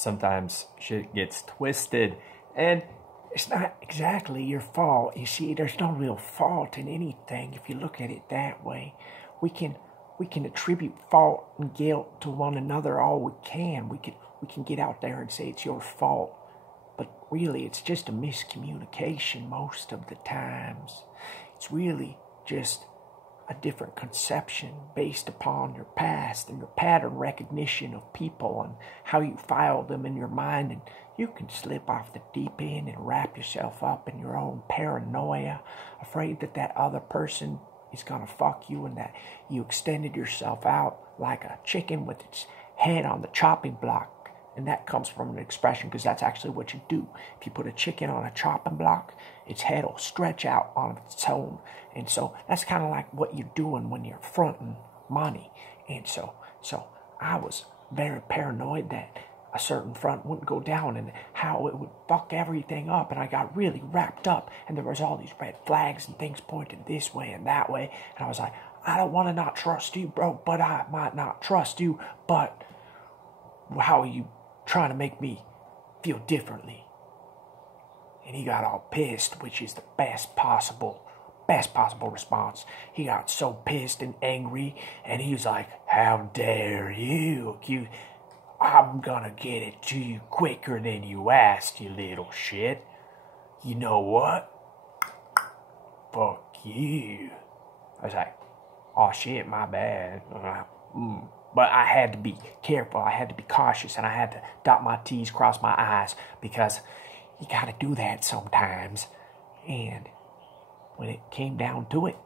sometimes shit gets twisted, and it's not exactly your fault. You see, there's no real fault in anything if you look at it that way. We can attribute fault and guilt to one another all we can. We can get out there and say it's your fault. But really, it's just a miscommunication most of the times. It's really just a different conception based upon your past and your pattern recognition of people and how you file them in your mind. And you can slip off the deep end and wrap yourself up in your own paranoia, afraid that that other person is going to fuck you and that you extended yourself out like a chicken with its head on the chopping block. And that comes from an expression because that's actually what you do. If you put a chicken on a chopping block, its head will stretch out on its own. And so that's kind of like what you're doing when you're fronting money. And so I was very paranoid that a certain front wouldn't go down and how it would fuck everything up. And I got really wrapped up. And there was all these red flags and things pointing this way and that way. And I was like, I don't want to not trust you, bro, but I might not trust you. But how are you trying to make me feel differently? And he got all pissed, which is the best possible response. He got so pissed and angry, and he was like, how dare you? I'm gonna get it to you quicker than you asked, you little shit. You know what? Fuck you. I was like, oh shit, my bad. But I had to be careful, I had to be cautious, and I had to dot my T's, cross my I's, because you gotta do that sometimes. And when it came down to it,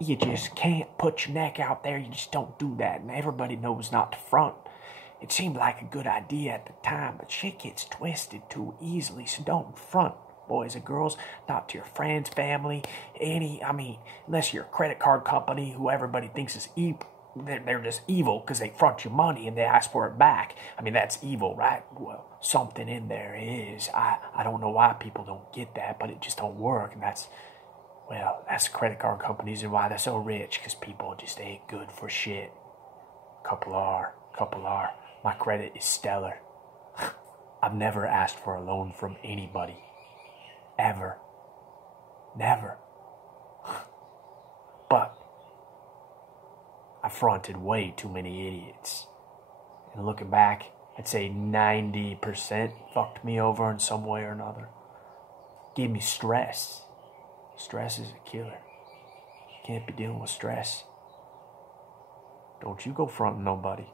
you just can't put your neck out there, you just don't do that, and everybody knows not to front. It seemed like a good idea at the time, but shit gets twisted too easily, so don't front, boys and girls, not to your friends, family, unless you're a credit card company who everybody thinks is evil. They're just evil because they front you money and they ask for it back. That's evil, right? Well, something in there is. I don't know why people don't get that, but it just don't work. And that's credit card companies and why they're so rich, because people just ain't good for shit. Couple are. My credit is stellar. I've never asked for a loan from anybody. Ever. Never. But I fronted way too many idiots. And looking back, I'd say 90% fucked me over in some way or another. Gave me stress. Stress is a killer. Can't be dealing with stress. Don't you go fronting nobody.